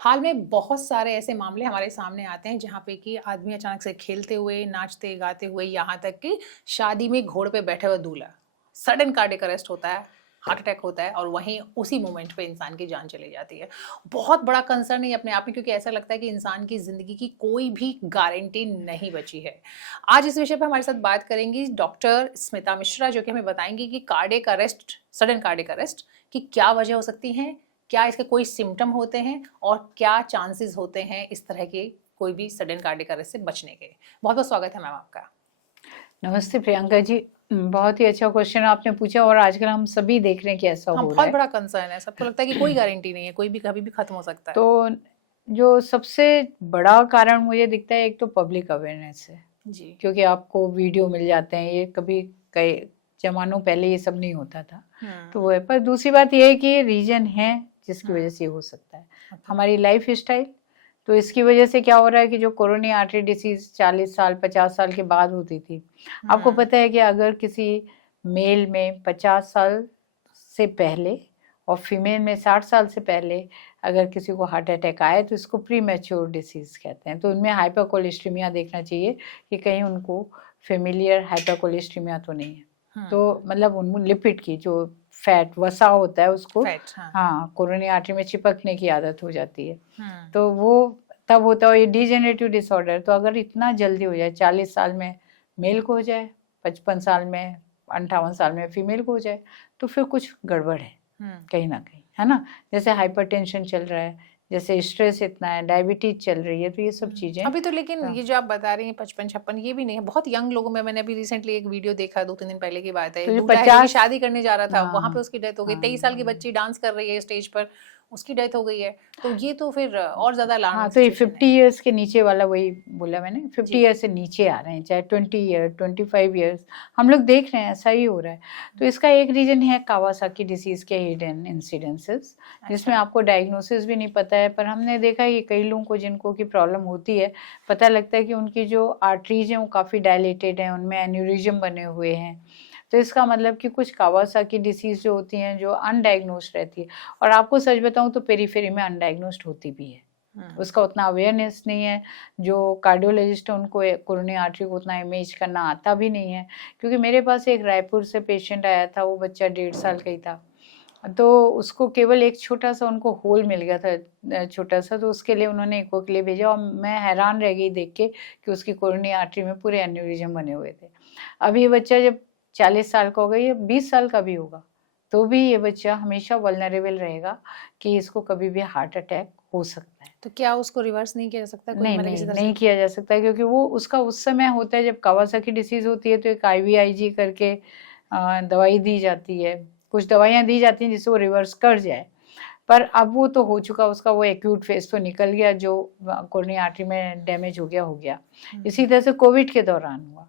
हाल में बहुत सारे ऐसे मामले हमारे सामने आते हैं जहाँ पे कि आदमी अचानक से खेलते हुए, नाचते गाते हुए, यहाँ तक कि शादी में घोड़े पे बैठे हुए दूल्हा, सडन कार्डियक अरेस्ट होता है, हार्ट अटैक होता है और वहीं उसी मोमेंट पे इंसान की जान चली जाती है। बहुत बड़ा कंसर्न है अपने आप में, क्योंकि ऐसा लगता है कि इंसान की जिंदगी की कोई भी गारंटी नहीं बची है। आज इस विषय पर हमारे साथ बात करेंगी डॉक्टर स्मिता मिश्रा, जो कि हमें बताएंगी कि cardiac arrest, sudden cardiac arrest की क्या वजह हो सकती है, क्या इसके कोई सिम्टम होते हैं और क्या चांसेस होते हैं इस तरह के कोई भी सडन कार्डियक अरेस्ट से बचने के। बहुत बहुत स्वागत है मैम आपका। नमस्ते प्रियंका जी, बहुत ही अच्छा क्वेश्चन आपने पूछा और आजकल हम सभी देख रहे हैं कि ऐसा हाँ, हो रहा बहुत है। बड़ा कंसर्न है, सबको लगता है कि कोई गारंटी नहीं है, कोई भी कभी भी खत्म हो सकता है। तो जो सबसे बड़ा कारण मुझे दिखता है, एक तो पब्लिक अवेयरनेस है जी। क्योंकि आपको वीडियो मिल जाते हैं, ये कभी कई जमानों पहले ये सब नहीं होता था। तो वो है, पर दूसरी बात ये है कि ये रीजन है जिसकी वजह से ये हो सकता है, हमारी लाइफ स्टाइल। तो इसकी वजह से क्या हो रहा है कि जो कोरोनरी आर्टरी डिसीज 40 साल 50 साल के बाद होती थी, आपको पता है कि अगर किसी मेल में 50 साल से पहले और फीमेल में 60 साल से पहले अगर किसी को हार्ट अटैक आए तो इसको प्री मैच्योर डिसीज कहते हैं। तो उनमें हाइपरकोलेस्ट्रीमिया देखना चाहिए कि कहीं उनको फेमिलियर हाइपरकोलेस्ट्रीमिया तो नहीं है। तो मतलब उनमें लिपिड की जो फैट वसा होता है उसको हाँ कोरोनरी आर्टरी में चिपकने की आदत हो जाती है। तो वो तब होता है। ये डिजेनरेटिव डिसऑर्डर, तो अगर इतना जल्दी हो जाए, 40 साल में मेल को हो जाए, 55 साल में 58 साल में फीमेल को हो जाए, तो फिर कुछ गड़बड़ है कहीं ना कहीं, है ना। जैसे हाइपरटेंशन चल रहा है, जैसे स्ट्रेस इतना है, डायबिटीज चल रही है, तो ये सब चीजें अभी तो। लेकिन ये जो आप बता रही हैं 55-56, ये भी नहीं है, बहुत यंग लोगों में। मैंने अभी रिसेंटली एक वीडियो देखा, 2-3 दिन पहले की बात है, तो दूल्हा है जो कि शादी करने जा रहा था, वहां पे उसकी डेथ हो गई। 23 साल की बच्ची डांस कर रही है स्टेज पर, उसकी डेथ हो गई है। तो ये तो फिर और ज्यादा अलार्मिंग तो ये सिचुएशन 50 ईयर्स के नीचे वाला, वही बोला मैंने, 50 ईयर्स से नीचे आ रहे हैं, चाहे 20 ईयर 25 ईयर्स, हम लोग देख रहे हैं ऐसा ही हो रहा है। तो इसका एक रीजन है कावासाकी डिसीज के हिडन इंसिडेंसेस, जिसमें आपको डायग्नोसिस भी नहीं पता है। पर हमने देखा है कि कई लोगों को जिनको की प्रॉब्लम होती है, पता लगता है कि उनकी जो आर्टरीज हैं वो काफ़ी डायलेटेड हैं, उनमें एन्यूरिज्म बने हुए हैं। तो इसका मतलब कि कुछ कावासाकी डिसीज जो होती हैं जो अनडायग्नोस्ड रहती है, और आपको सच बताऊं तो पेरीफेरी में अनडायग्नोस्ड होती भी है, उसका उतना अवेयरनेस नहीं है। जो कार्डियोलॉजिस्ट है उनको कोरोनरी आर्टरी को उतना इमेज करना आता भी नहीं है। क्योंकि मेरे पास एक रायपुर से पेशेंट आया था, वो बच्चा 1.5 साल का ही था, तो उसको केवल एक छोटा सा उनको होल मिल गया था, छोटा सा, तो उसके लिए उन्होंने एको के लिए भेजा। और मैं हैरान रह गई देख के कि उसकी कोरोनरी आर्टरी में पूरे एन्यूरिज्म बने हुए थे। अब ये बच्चा जब 40 साल का होगा या 20 साल का भी होगा, तो भी ये बच्चा हमेशा वल्नरेबल रहेगा कि इसको कभी भी हार्ट अटैक हो सकता है। तो क्या उसको रिवर्स नहीं किया जा सकता? कोई नहीं किया जा सकता, क्योंकि वो उसका उस समय होता है जब कावासाकी डिसीज होती है, तो एक IVIG करके दवाई दी जाती है, कुछ दवाइयाँ दी जाती हैं जिससे वो रिवर्स कर जाए। पर अब वो तो हो चुका, उसका वो एक्यूट फेज तो निकल गया, जो कोरोनरी आर्टरी में डैमेज हो गया। इसी तरह से कोविड के दौरान हुआ।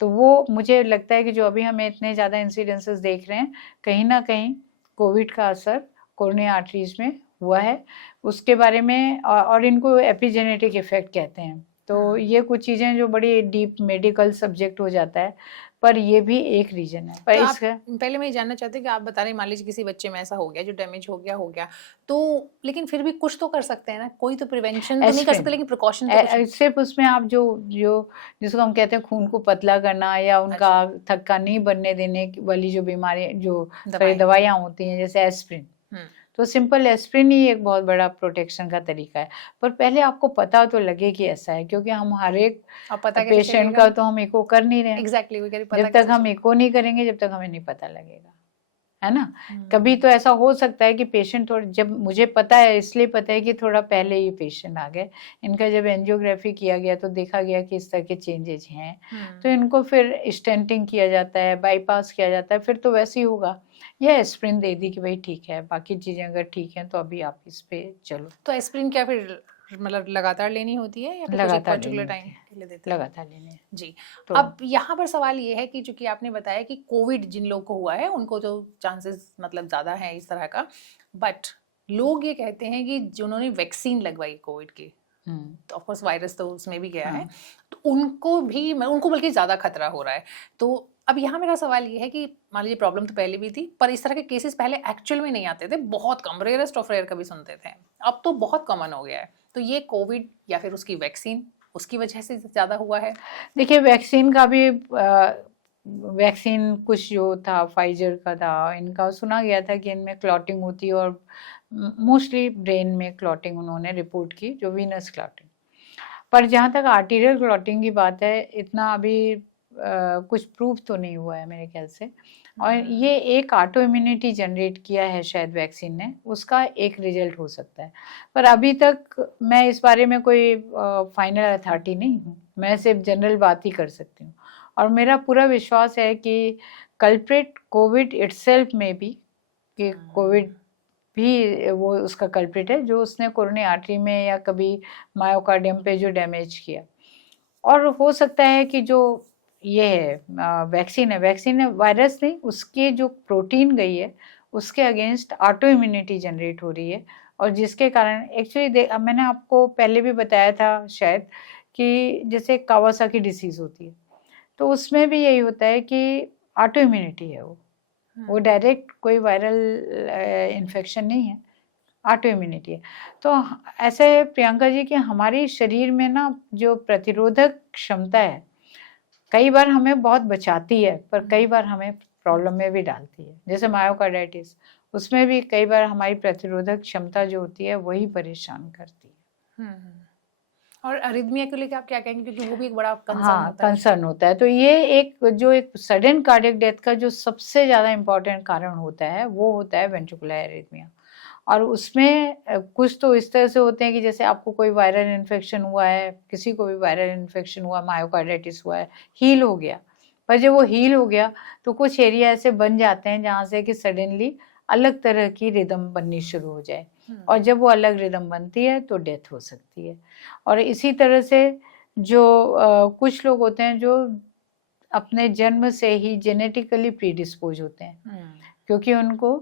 तो वो मुझे लगता है कि जो अभी हमें इतने ज़्यादा इंसिडेंसेस देख रहे हैं, कहीं ना कहीं कोविड का असर कोरोनरी आर्टरीज में हुआ है। उसके बारे में, और इनको एपिजेनेटिक इफेक्ट कहते हैं। तो ये कुछ चीज़ें जो बड़ी डीप मेडिकल सब्जेक्ट हो जाता है, पर ये भी एक रीजन है। पर तो इसका पहले मैं ये जानना चाहती हूँ कि आप बता रहे, मान लीजिए किसी बच्चे में ऐसा हो गया जो डैमेज हो गया, तो लेकिन फिर भी कुछ तो कर सकते हैं ना, कोई तो प्रिवेंशन तो नहीं कर सकते, लेकिन प्रिकॉशन तो कुछ। सिर्फ उसमें आप जो जो जिसको हम कहते हैं खून को पतला करना या उनका थक्का नहीं बनने देने वाली जो बीमारी, जो दवाइयाँ होती हैं, जैसे एस्प्रिन, तो सिंपल एस्प्रिन ही एक बहुत बड़ा प्रोटेक्शन का तरीका है। पर पहले आपको पता तो लगे कि ऐसा है, क्योंकि हम हर एक पेशेंट का तो हम इको कर नहीं रहे हैं। जब तक हम इको नहीं करेंगे, जब तक हमें नहीं पता लगेगा, है ना। कभी तो ऐसा हो सकता है कि पेशेंट थोड़ा, जब मुझे पता है, इसलिए पता है कि थोड़ा पहले ये पेशेंट आ गए, इनका जब एंजियोग्राफी किया गया तो देखा गया कि इस तरह के चेंजेज हैं, तो इनको फिर स्टेंटिंग किया जाता है, बाईपास किया जाता है, फिर तो वैसे ही होगा। या एस्प्रिन दे दी कि भाई ठीक है, बाकी चीजें अगर ठीक हैं तो अभी आप इस पे चलो। तो एस्प्रिन क्या फिर मतलब लगातार लेनी होती है या फिर कुछ एक पर्टिकुलर टाइम के लिए देते हैं? लगातार लेनी है जी। तो अब यहाँ पर सवाल ये है कि चूंकि आपने बताया कि कोविड जिन लोगों को हुआ है उनको तो चांसेस मतलब ज्यादा है इस तरह का, बट लोग ये कहते हैं कि जिन्होंने वैक्सीन लगवाई कोविड की, तो ऑफ कोर्स वायरस तो उसमें भी गया है, तो उनको बल्कि ज्यादा खतरा हो रहा है। तो अब यहाँ मेरा सवाल ये है कि मान लीजिए प्रॉब्लम तो पहले भी थी, पर इस तरह के केसेस पहले एक्चुअल में नहीं आते थे, बहुत कम, रेयरेस्ट ऑफ रेयर कभी सुनते थे, अब तो बहुत कॉमन हो गया है। तो ये कोविड या फिर उसकी वैक्सीन, उसकी वजह से ज़्यादा हुआ है? देखिए वैक्सीन का भी वैक्सीन कुछ जो था फाइजर का था, इनका सुना गया था कि इनमें क्लॉटिंग होती है और मोस्टली ब्रेन में क्लॉटिंग उन्होंने रिपोर्ट की, जो वीनस क्लॉटिंग। पर जहाँ तक आर्टीरियल क्लॉटिंग की बात है, इतना अभी कुछ प्रूफ तो नहीं हुआ है मेरे ख्याल से। और ये एक ऑटो इम्यूनिटी जनरेट किया है शायद वैक्सीन ने, उसका एक रिजल्ट हो सकता है। पर अभी तक मैं इस बारे में कोई फाइनल अथॉरिटी नहीं हूँ, मैं सिर्फ जनरल बात ही कर सकती हूँ। और मेरा पूरा विश्वास है कि कल्प्रिट कोविड इटसेल्फ में भी, कि कोविड भी वो उसका कल्प्रिट है, जो उसने कोरोनरी आर्टरी में या कभी मायोकार्डियम पे जो डैमेज किया। और हो सकता है कि जो ये है वैक्सीन है वायरस नहीं, उसके जो प्रोटीन गई है उसके अगेंस्ट ऑटो इम्यूनिटी जनरेट हो रही है। और जिसके कारण एक्चुअली मैंने आपको पहले भी बताया था शायद कि जैसे कावासाकी डिसीज़ होती है, तो उसमें भी यही होता है कि ऑटो इम्यूनिटी है, वो डायरेक्ट कोई वायरल इन्फेक्शन नहीं है, ऑटो इम्यूनिटी है। तो ऐसे है प्रियंका जी कि हमारे शरीर में ना जो प्रतिरोधक क्षमता है, कई बार हमें बहुत बचाती है, पर कई बार हमें प्रॉब्लम में भी डालती है। जैसे मायोकार्डाइटिस, उसमें भी कई बार हमारी प्रतिरोधक क्षमता जो होती है वही परेशान करती है। और अरिथमिया को लेकर आप क्या कहेंगे, क्योंकि वो भी एक बड़ा कंसर्न हाँ, होता है? कंसर्न होता है। तो ये एक सडन कार्डियक डेथ का जो सबसे ज़्यादा इम्पोर्टेंट कारण होता है, वो होता है वेंट्रिकुलर एरिथमिया। और उसमें कुछ तो इस तरह से होते हैं कि जैसे आपको कोई वायरल इन्फेक्शन हुआ है, किसी को भी वायरल इन्फेक्शन हुआ, मायोकार्डाइटिस हुआ है, हील हो गया, पर जब वो हील हो गया तो कुछ एरिया ऐसे बन जाते हैं जहाँ से कि सडनली अलग तरह की रिदम बननी शुरू हो जाए, और जब वो अलग रिदम बनती है तो डेथ हो सकती है। और इसी तरह से जो कुछ लोग होते हैं जो अपने जन्म से ही जेनेटिकली प्रीडिस्पोज होते हैं, क्योंकि उनको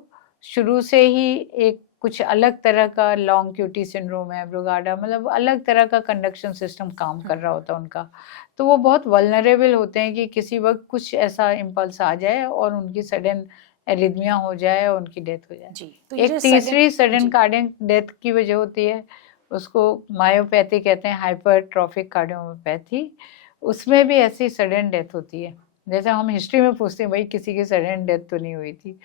शुरू से ही एक कुछ अलग तरह का लॉन्ग क्यूटी सिंड्रोम है, ब्रुगाडा, मतलब अलग तरह का कंडक्शन सिस्टम काम कर रहा होता है उनका, तो वो बहुत वल्नरेबल होते हैं कि किसी वक्त कुछ ऐसा इम्पल्स आ जाए और उनकी सडन एरिथमिया हो जाए और उनकी डेथ हो जाए। जी, तो एक तीसरी सडन कार्डियक डेथ की वजह होती है, उसको मायोपैथी कहते हैं, हाइपरट्रॉफिक कार्डियोमोपैथी। उसमें भी ऐसी सडन डेथ होती है, जैसे हम हिस्ट्री में पूछते हैं भाई किसी की सडन डेथ तो नहीं हुई थी,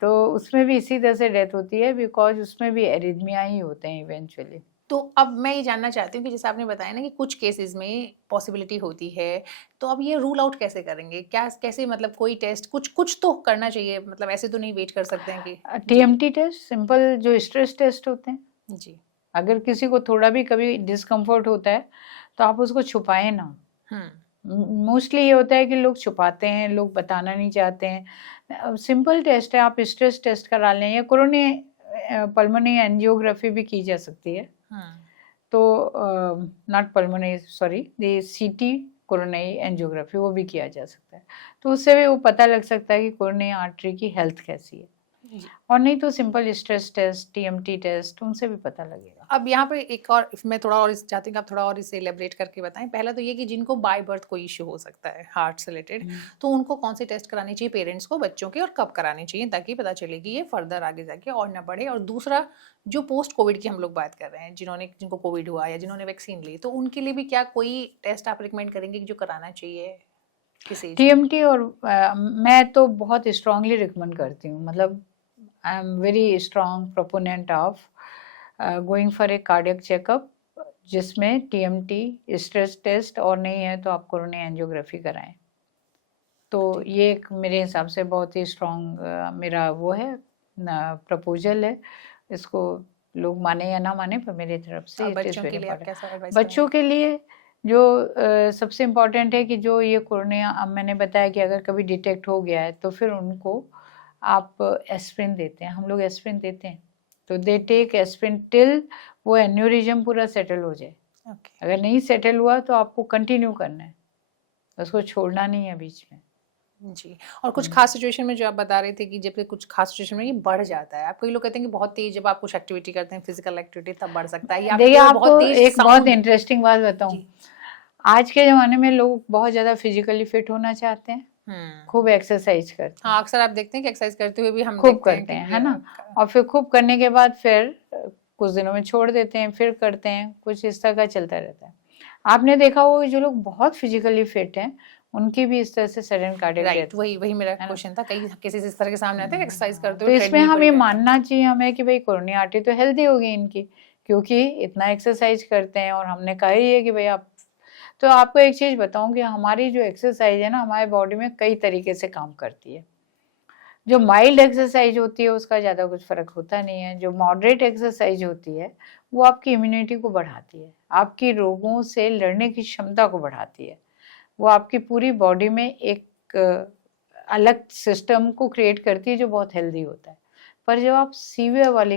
तो उसमें भी इसी तरह से डेथ होती है, बिकॉज उसमें भी एरिथमिया ही होते हैं इवेंचुअली। तो अब मैं ये जानना चाहती हूँ कि जैसे आपने बताया ना कि कुछ केसेस में पॉसिबिलिटी होती है, तो अब ये रूल आउट कैसे करेंगे, क्या कैसे, मतलब कोई टेस्ट कुछ तो करना चाहिए, मतलब ऐसे तो नहीं वेट कर सकते हैं कि टीएमटी टेस्ट, सिंपल जो स्ट्रेस टेस्ट होते हैं जी, अगर किसी को थोड़ा भी कभी डिस्कम्फर्ट होता है तो आप उसको छुपाएं ना। मोस्टली ये होता है कि लोग छुपाते हैं, लोग बताना नहीं चाहते हैं। सिंपल टेस्ट है, आप स्ट्रेस टेस्ट करा लें, या कोरोनरी पल्मोनरी एंजियोग्राफी भी की जा सकती है। तो नॉट पल्मोनरी, सॉरी, द सीटी कोरोनरी एंजियोग्राफी, वो भी किया जा सकता है, तो उससे भी वो पता लग सकता है कि कोरोनरी आर्टरी की हेल्थ कैसी है। और नहीं तो simple stress test, TMT test, उनसे भी पता लगेगा। अब यहाँ पे एक और मैं थोड़ा और चाहती हूँ कि आप थोड़ा और इसे एलेबरेट करके बताएं। पहला तो ये कि जिनको बाय बर्थ कोई इश्यू हो सकता है हार्ट से रिलेटेड, तो उनको कौन सी टेस्ट करानी चाहिए पेरेंट्स को, बच्चों के, और कब करानी चाहिए, ताकि पता चले कि ये फर्दर आगे जाके और ना बढ़े। और दूसरा, जो पोस्ट कोविड की हम लोग बात कर रहे हैं, जिनको कोविड हुआ या जिन्होंने वैक्सीन ली, तो उनके लिए भी क्या कोई टेस्ट आप रिकमेंड करेंगे जो कराना चाहिए किसी? टीएमटी और मैं तो बहुत स्ट्रांगली रिकमेंड करती हूँ, मतलब I am very strong proponent of going for a cardiac checkup, जिसमें TMT, स्ट्रेस टेस्ट, और नहीं है तो आप कोरोनरी एंजियोग्राफी कराएं। तो ये एक मेरे हिसाब से बहुत ही स्ट्रांग मेरा वो है प्रपोजल है। इसको लोग माने या ना माने, पर मेरी तरफ से बच्चों के लिए आप कैसा एडवाइस बच्चों के लिए जो सबसे इम्पोर्टेंट है कि जो ये कोरोना मैंने बताया कि अगर कभी डिटेक्ट हो गया है तो फिर उनको आप एस्प्रिन देते हैं, हम लोग एस्प्रिन देते हैं, तो दे टेक एस्प्रिन टिल वो एन्यूरिज्म पूरा सेटल हो जाए। अगर नहीं सेटल हुआ तो आपको कंटिन्यू करना है, उसको छोड़ना नहीं है बीच में। जी। और कुछ खास सिचुएशन में जो आप बता रहे थे कि जब कुछ खास सिचुएशन में ये बढ़ जाता है, आप कई लोग कहते हैं कि बहुत तेज जब आप कुछ एक्टिविटी करते हैं, फिजिकल एक्टिविटी, तब बढ़ सकता है। देखिए आपको एक बहुत इंटरेस्टिंग बात बताऊं, आज के ज़माने में लोग बहुत ज़्यादा फिजिकली फिट होना चाहते हैं, खूब एक्सरसाइज करते हैं, हाँ, अक्सर आप देखते हैं कि एक्सरसाइज करते हुए भी हम खूब देखते हैं करते कि हैं, है ना। और फिर खूब करने के बाद फिर कुछ दिनों में छोड़ देते हैं, फिर करते हैं, कुछ इस तरह का चलता रहता है। आपने देखा होगा जो लोग बहुत फिजिकली फिट हैं उनकी भी इस तरह से सडन कार्डियक राइट, डेथ, वही मेरा है ना। क्वेश्चन था, कई केसेस इस तरह के सामने आते हैं एक्सरसाइज करते तो हुए इसमें treadmill हम पर ये बैठे हैं। मानना चाहिए हमें कि भाई कोरोनिया आर्टरी तो हेल्दी होगी इनकी, क्योंकि इतना एक्सरसाइज करते हैं और हमने कहा ही है कि भाई आप। तो आपको एक चीज बताऊं कि हमारी जो एक्सरसाइज है ना हमारे बॉडी में कई तरीके से काम करती है। जो माइल्ड एक्सरसाइज होती है उसका ज़्यादा कुछ फर्क होता नहीं है, जो मॉडरेट एक्सरसाइज होती है वो आपकी इम्यूनिटी को बढ़ाती है, आपकी रोगों से लड़ने की क्षमता को बढ़ाती है, वो आपकी पूरी बॉडी में एक अलग सिस्टम को क्रिएट करती है जो बहुत हेल्दी होता है। पर जब आप सीवियर वाली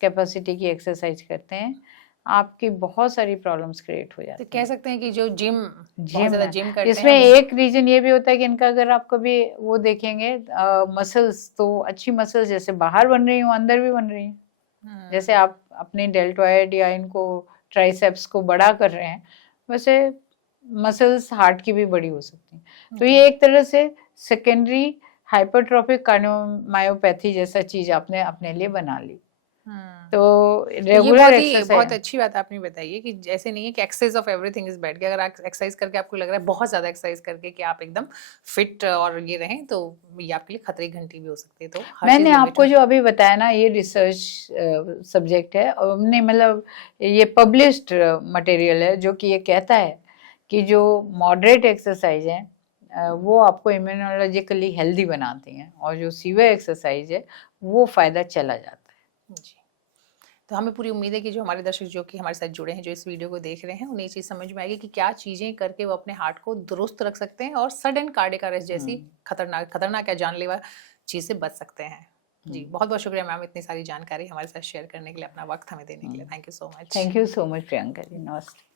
कैपेसिटी की एक्सरसाइज करते हैं आपकी बहुत सारी प्रॉब्लम्स क्रिएट हो तो जाती कह हैं। सकते हैं कि जो बहुत जिम ज्यादा है, जिम करते इसमें हैं एक रीजन ये भी होता है कि इनका अगर आप कभी वो देखेंगे मसल्स, तो अच्छी मसल्स जैसे बाहर बन रही हूँ अंदर भी बन रही हैं। जैसे आप अपनी डेल्टॉइड या इनको ट्राइसेप्स को बड़ा कर रहे हैं वैसे मसल्स हार्ट की भी बड़ी हो सकती हैं। तो ये एक तरह से सेकेंडरी हाइपरट्रॉफिक कार्डियोमायोपैथी जैसा चीज आपने अपने लिए बना ली। तो ये रेगुलर बहुत एक्सरसाइज, अच्छी बात आपने बताई है कि जैसे नहीं है कि exercise of everything is bad, कि अगर आप एक्सरसाइज करके आपको लग रहा है बहुत ज्यादा एक्सरसाइज करके कि आप एकदम फिट और ये रहें तो ये आपके लिए खतरे की घंटी भी हो सकती है। तो हर मैंने चीज आपको लिमिट जो अभी बताया ना ये रिसर्च सब्जेक्ट है और हमने मतलब ये पब्लिश्ड मटेरियल है जो कि ये कहता है कि जो मॉडरेट एक्सरसाइज है वो आपको इम्यूनोलॉजिकली हेल्दी बनाती हैं और जो सीवियर एक्सरसाइज है वो फायदा चला जाता है। जी, तो हमें पूरी उम्मीद है कि जो हमारे दर्शक जो कि हमारे साथ जुड़े हैं, जो इस वीडियो को देख रहे हैं, उन्हें ये चीज़ समझ में आएगी कि क्या चीज़ें करके वो अपने हार्ट को दुरुस्त रख सकते हैं और सडन कार्डियक अरेस्ट जैसी खतरनाक या जानलेवा चीज़ से बच सकते हैं। जी, बहुत बहुत शुक्रिया मैम इतनी सारी जानकारी हमारे साथ शेयर करने के लिए, अपना वक्त हमें देने के लिए। Thank you so much. Thank you so much Priyanka ji, नमस्ते।